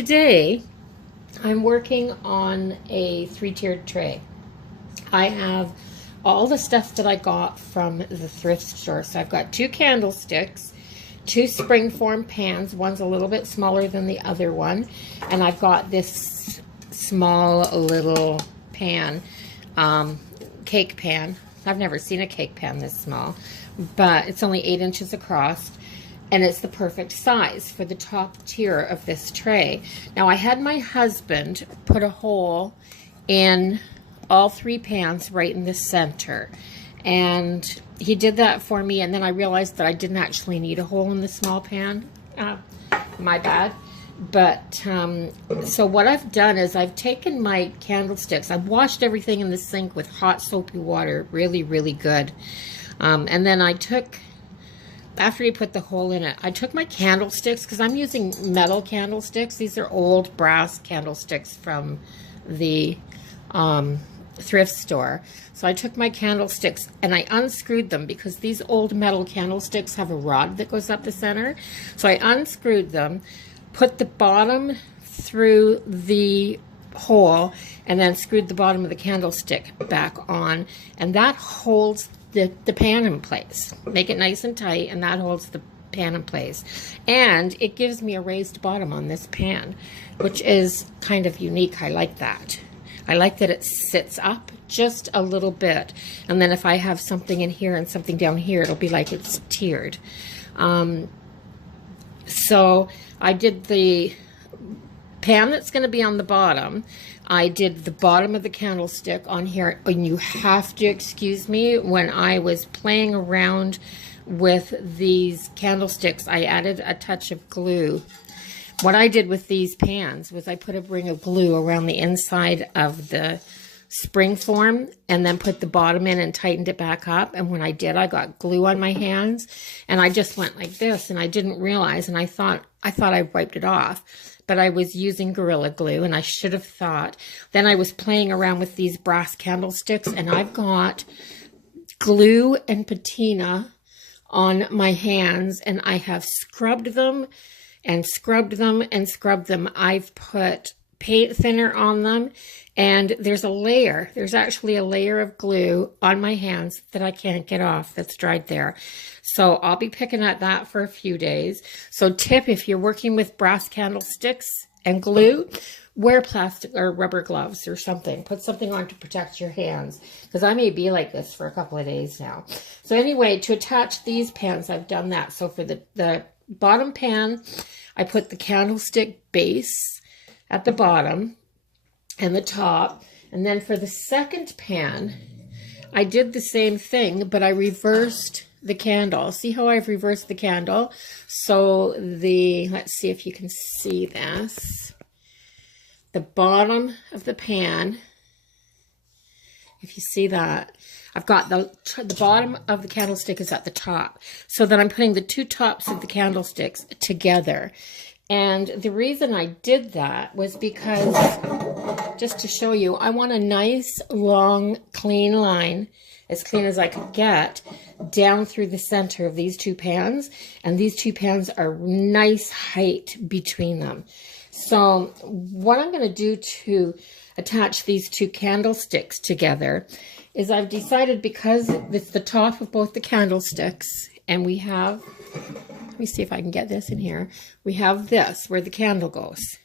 today I'm working on a three-tiered tray. I have all the stuff that I got from the thrift store. So I've got 2 candlesticks, 2 springform pans. One's a little bit smaller than the other one. And I've got this small little pan, cake pan. I've never seen a cake pan this small, but it's only 8 inches across. And it's the perfect size for the top tier of this tray. Now, I had my husband put a hole in all 3 pans right in the center. And he did that for me, and then I realized that I didn't actually need a hole in the small pan. My bad. But, so what I've done is I've taken my candlesticks. I've washed everything in the sink with hot soapy water, really, really good. And then I took... After he put the hole in it, I took my candlesticks, because I'm using metal candlesticks. These are old brass candlesticks from the thrift store. So I took my candlesticks and I unscrewed them, because these old metal candlesticks have a rod that goes up the center. So I unscrewed them, put the bottom through the hole, and then screwed the bottom of the candlestick back on, and that holds the pan in place. Make it nice and tight, and that holds the pan in place. And it gives me a raised bottom on this pan, which is kind of unique. I like that. I like that it sits up just a little bit. And then if I have something in here and something down here, it'll be like it's tiered. So I did the pan that's going to be on the bottom. I did the bottom of the candlestick on here, and you have to excuse me, when I was playing around with these candlesticks, I added a touch of glue. What I did with these pans was I put a ring of glue around the inside of the spring form, and then put the bottom in and tightened it back up. And when I did, I got glue on my hands, and I just went like this, and I didn't realize, and I thought I wiped it off, but I was using Gorilla Glue, and I should have thought. Then I was playing around with these brass candlesticks, and I've got glue and patina on my hands, and I have scrubbed them and scrubbed them and scrubbed them. I've put paint thinner on them, and there's actually a layer of glue on my hands that I can't get off, that's dried there. So I'll be picking at that for a few days. So tip, if you're working with brass candlesticks and glue, wear plastic or rubber gloves or something. Put something on to protect your hands, because I may be like this for a couple of days now. So anyway, to attach these pans, I've done that. So for the bottom pan, I put the candlestick base at the bottom and the top. And then for the second pan, I did the same thing, but I reversed the candle. See how I've reversed the candle? So let's see if you can see this. The bottom of the pan, if you see that, I've got the bottom of the candlestick is at the top. So then I'm putting the 2 tops of the candlesticks together. And the reason I did that was because, just to show you, I want a nice, long, clean line, as clean as I could get, down through the center of these 2 pans. And these 2 pans are nice height between them. So what I'm going to do to attach these 2 candlesticks together is I've decided, because it's the top of both the candlesticks, and we have... Let me see if I can get this in here. We have this where the candle goes.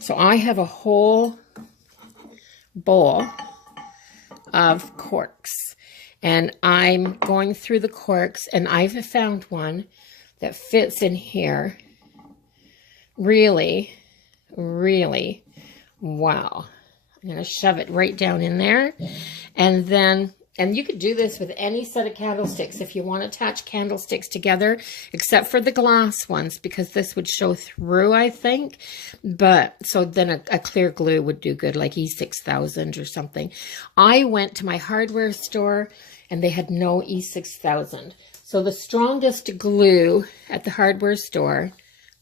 So I have a whole bowl of corks, and I'm going through the corks, and I've found one that fits in here really, really well. I'm going to shove it right down in there, and then... And you could do this with any set of candlesticks if you want to attach candlesticks together, except for the glass ones, because this would show through, I think. But so then a clear glue would do good, like E6000 or something. I went to my hardware store and they had no E6000. So the strongest glue at the hardware store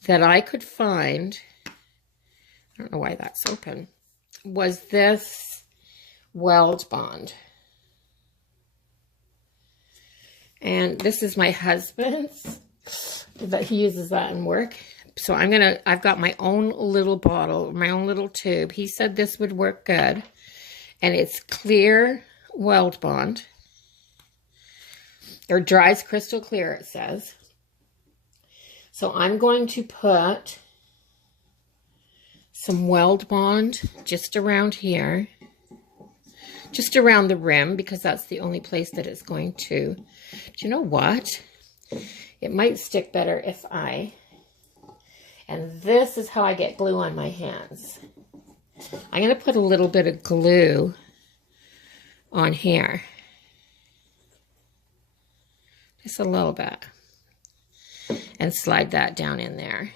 that I could find, I don't know why that's open, was this Weld Bond. And this is my husband's, that he uses that in work. So I've got my own little bottle, my own little tube. He said this would work good. And it's clear Weld Bond. Or dries crystal clear, it says. So I'm going to put some Weld Bond just around here. Just around the rim, because that's the only place that it's going to. Do you know what? It might stick better if and this is how I get glue on my hands. I'm going to put a little bit of glue on here. Just a little bit. And slide that down in there.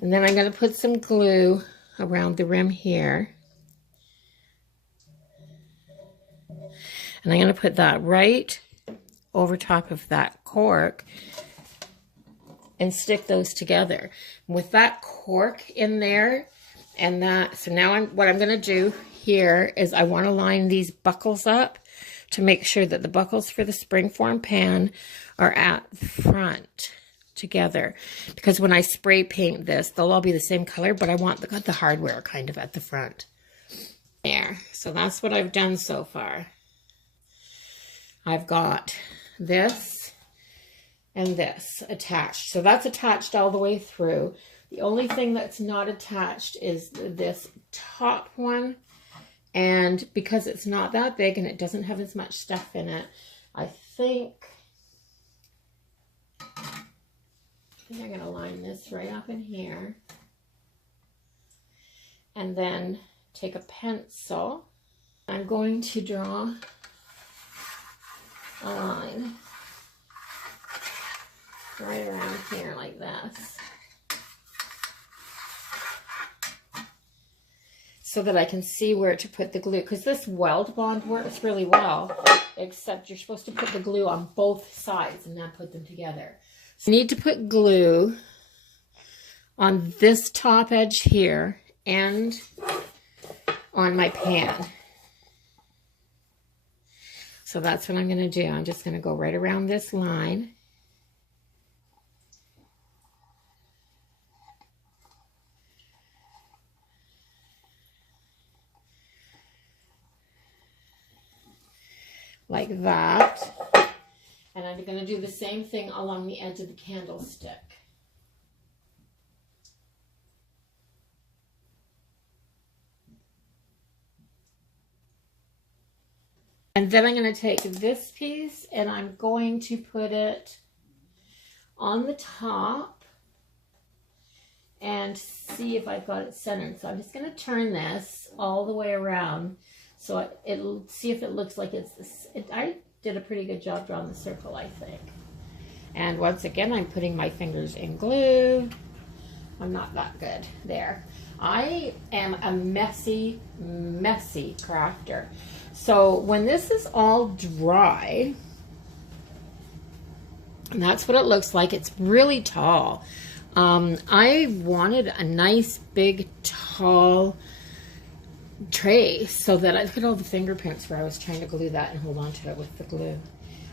And then I'm going to put some glue around the rim here. And I'm going to put that right over top of that cork and stick those together. With that cork in there and that, so now what I'm going to do here is I want to line these buckles up to make sure that the buckles for the springform pan are at the front together. Because when I spray paint this, they'll all be the same color, but I want the hardware kind of at the front. There. So that's what I've done so far. I've got this and this attached. So that's attached all the way through. The only thing that's not attached is this top one. And because it's not that big and it doesn't have as much stuff in it, I think I'm going to line this right up in here. And then take a pencil. I'm going to draw a line right around here like this, so that I can see where to put the glue, because this Weld Bond works really well, except you're supposed to put the glue on both sides and then put them together. So I need to put glue on this top edge here and on my pan. So that's what I'm going to do. I'm just going to go right around this line. Like that. And I'm going to do the same thing along the edge of the candlestick. And then I'm going to take this piece and I'm going to put it on the top and see if I've got it centered. So I'm just going to turn this all the way around so it'll see if it looks like it's this. I did a pretty good job drawing the circle, I think. And once again, I'm putting my fingers in glue. I'm not that good there. I am a messy crafter. So when this is all dry, and that's what it looks like. It's really tall. I wanted a nice, big, tall tray so that I look at all the fingerprints where I was trying to glue that and hold on to it with the glue.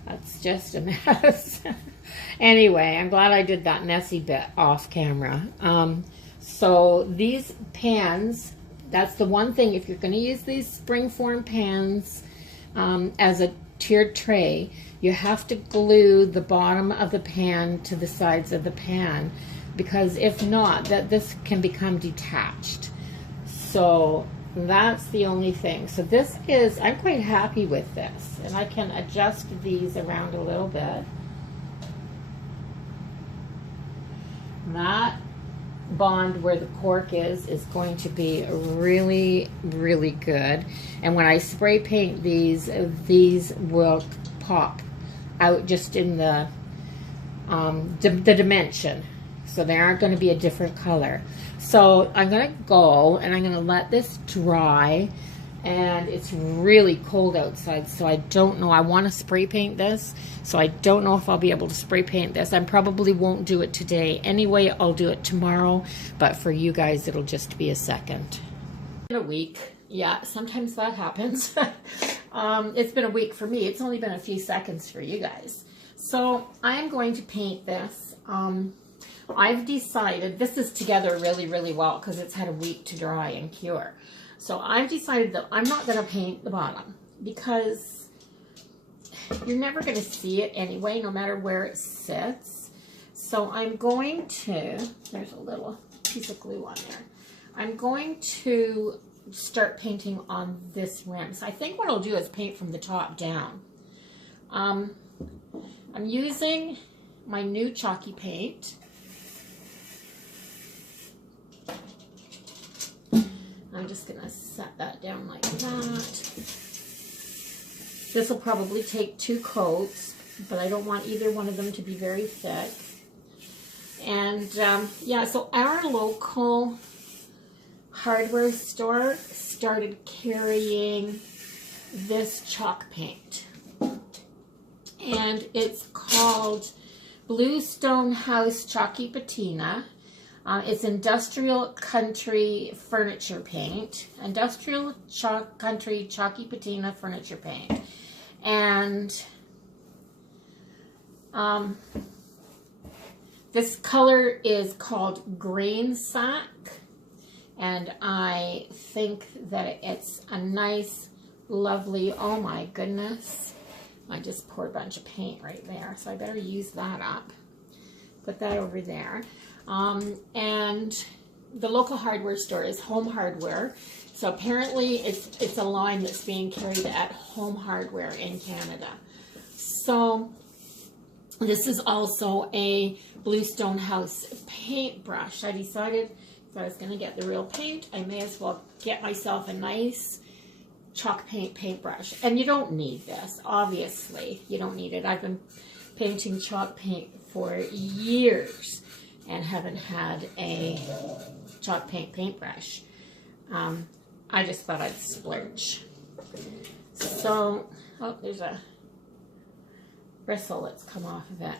That's just a mess. Anyway, I'm glad I did that messy bit off camera. So these pans, that's the one thing, if you're going to use these springform pans as a tiered tray, you have to glue the bottom of the pan to the sides of the pan, because if not, this can become detached. So that's the only thing. So this is, I'm quite happy with this, and I can adjust these around a little bit. That bond where the cork is going to be really, really good. And when I spray paint these will pop out just in the dimension. So they aren't going to be a different color. So I'm going to go and I'm going to let this dry. And it's really cold outside, so I don't know. I want to spray paint this, so I don't know if I'll be able to spray paint this. I probably won't do it today. Anyway, I'll do it tomorrow, but for you guys, it'll just be a second. In a week. Yeah, sometimes that happens. It's been a week for me. It's only been a few seconds for you guys. So I'm going to paint this. I've decided, this is together really, really well because it's had a week to dry and cure. So I've decided that I'm not going to paint the bottom because you're never going to see it anyway, no matter where it sits. So I'm going to, there's a little piece of glue on there. I'm going to start painting on this rim. So I think what I'll do is paint from the top down. I'm using my new chalky paint. I'm just going to set that down like that. This will probably take 2 coats, but I don't want either one of them to be very thick. And yeah, so our local hardware store started carrying this chalk paint. And it's called Bluestone House Chalky Patina. It's industrial country furniture paint. Industrial country chalky patina furniture paint. And this color is called Grain Sack. And I think that it's a nice, lovely, oh my goodness. I just poured a bunch of paint right there. So I better use that up. Put that over there. And the local hardware store is Home Hardware. So apparently it's a line that's being carried at Home Hardware in Canada. So this is also a Bluestone House paintbrush. I decided if I was going to get the real paint, I may as well get myself a nice chalk paint paintbrush. And you don't need this, obviously. You don't need it. I've been painting chalk paint for years and haven't had a chalk paint paintbrush. I just thought I'd splurge. So, oh, there's a bristle that's come off of it.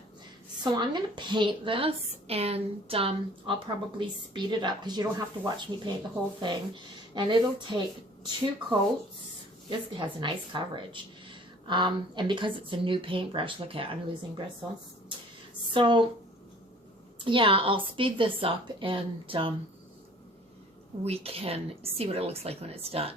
So I'm going to paint this, and I'll probably speed it up because you don't have to watch me paint the whole thing. And it'll take 2 coats. This has a nice coverage. And because it's a new paintbrush, look at, I'm losing bristles. So yeah, I'll speed this up and we can see what it looks like when it's done.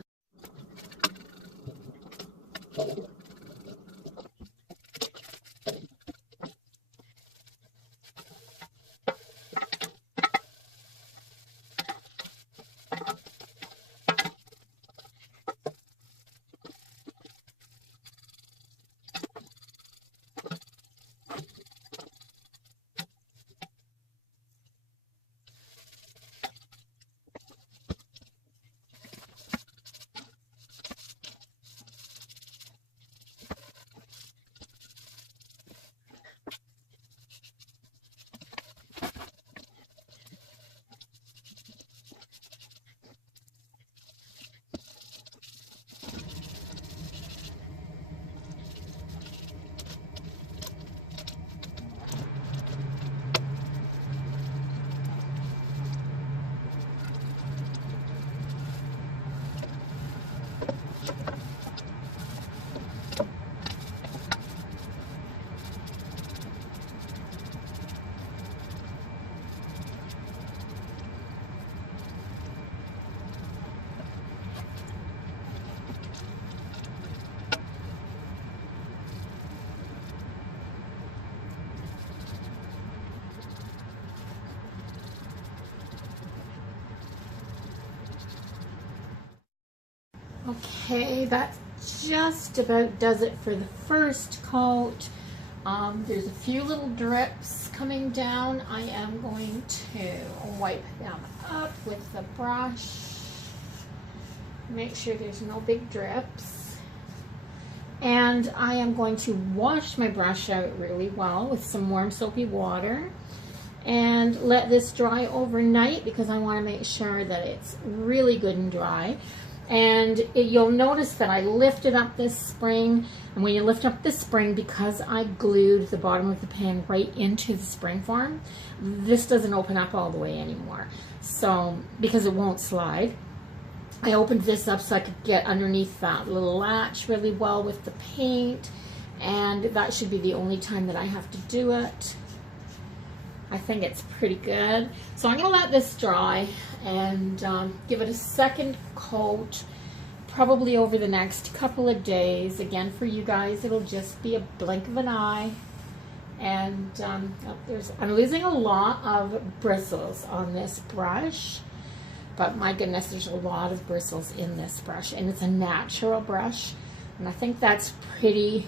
Okay, that just about does it for the first coat. There's a few little drips coming down. I am going to wipe them up with the brush. Make sure there's no big drips. And I am going to wash my brush out really well with some warm soapy water and let this dry overnight because I want to make sure that it's really good and dry. And you'll notice that I lifted up this spring, and when you lift up this spring, because I glued the bottom of the pan right into the spring form, this doesn't open up all the way anymore. So, because it won't slide, I opened this up so I could get underneath that little latch really well with the paint, and that should be the only time that I have to do it. I think it's pretty good. So I'm going to let this dry and give it a second coat, probably over the next couple of days. Again, for you guys, it'll just be a blink of an eye. And I'm losing a lot of bristles on this brush. But my goodness, there's a lot of bristles in this brush. And it's a natural brush. And I think that's pretty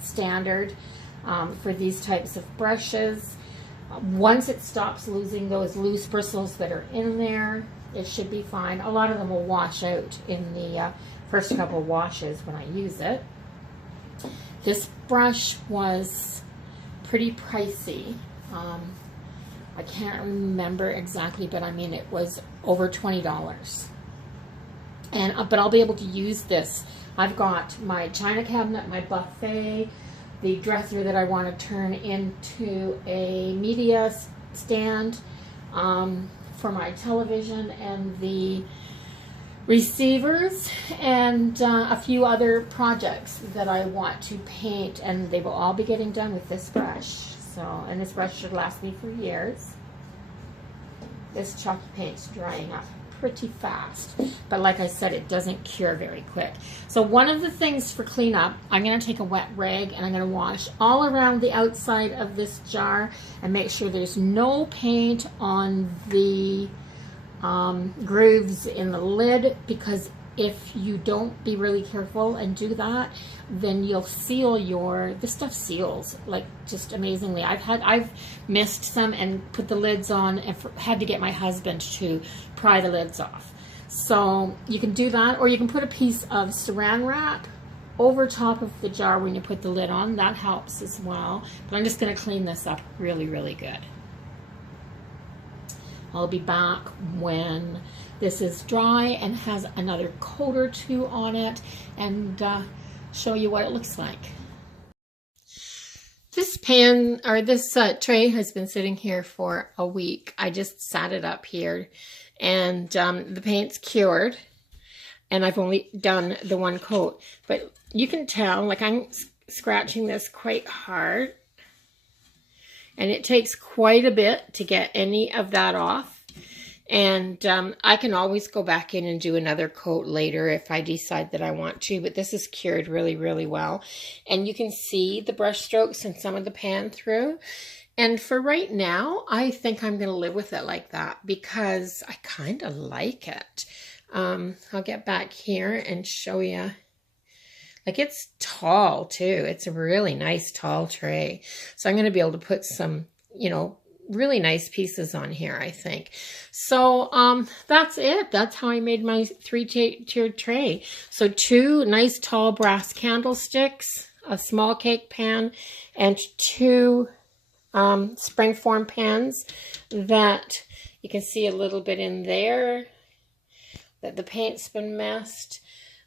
standard for these types of brushes. Once it stops losing those loose bristles that are in there, it should be fine. A lot of them will wash out in the first couple washes when I use it. This brush was pretty pricey. I can't remember exactly, but I mean it was over $20. And but I'll be able to use this. I've got my china cabinet, my buffet, the dresser that I want to turn into a media stand for my television, and the receivers, and a few other projects that I want to paint, and they will all be getting done with this brush. So, and this brush should last me for years. This chalky paint's drying up pretty fast, but like I said, it doesn't cure very quick. So one of the things for cleanup, I'm going to take a wet rag and I'm going to wash all around the outside of this jar and make sure there's no paint on the grooves in the lid, because if you don't be really careful and do that, then you'll seal this stuff seals like just amazingly. I've missed some and put the lids on and had to get my husband to pry the lids off. So you can do that, or you can put a piece of saran wrap over top of the jar when you put the lid on. That helps as well. But I'm just going to clean this up really, really good. I'll be back when this is dry and has another coat or two on it, and show you what it looks like. This pan, or this tray, has been sitting here for a week. I just sat it up here, and the paint's cured, and I've only done the one coat. But you can tell, like, I'm scratching this quite hard, and it takes quite a bit to get any of that off. And I can always go back in and do another coat later if I decide that I want to, but this is cured really, really well. And you can see the brush strokes and some of the pan through. And for right now, I think I'm going to live with it like that because I kind of like it. I'll get back here and show you. Like, it's tall too. It's a really nice tall tray. So I'm going to be able to put some, you know, really nice pieces on here, I think. So that's it. That's how I made my three-tiered tray. So 2 nice tall brass candlesticks, a small cake pan, and 2 springform pans that you can see a little bit in there that the paint's been messed.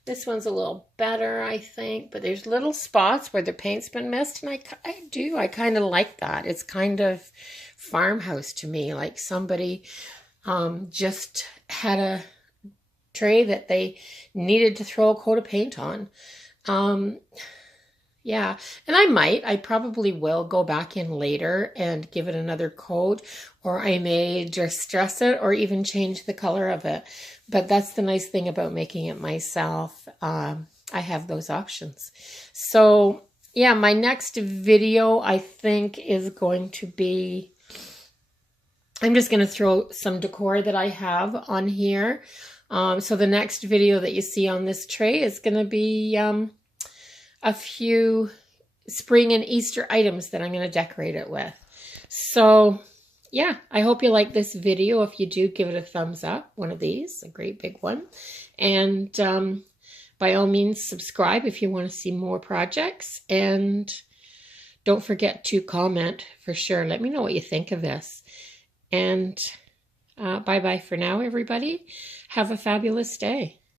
This one's a little better, I think, but there's little spots where the paint's been messed, and I kind of like that. It's kind of farmhouse to me, like somebody just had a tray that they needed to throw a coat of paint on. Yeah, and I probably will go back in later and give it another coat, or I may just dress it or even change the color of it. But that's the nice thing about making it myself. I have those options. So yeah, my next video, I think, is going to be, I'm just going to throw some decor that I have on here. So the next video that you see on this tray is going to be a few spring and Easter items that I'm going to decorate it with. So yeah, I hope you like this video. If you do, give it a thumbs up, one of these, a great big one. And by all means, subscribe if you want to see more projects. And don't forget to comment for sure. Let me know what you think of this. And bye-bye for now, everybody. Have a fabulous day.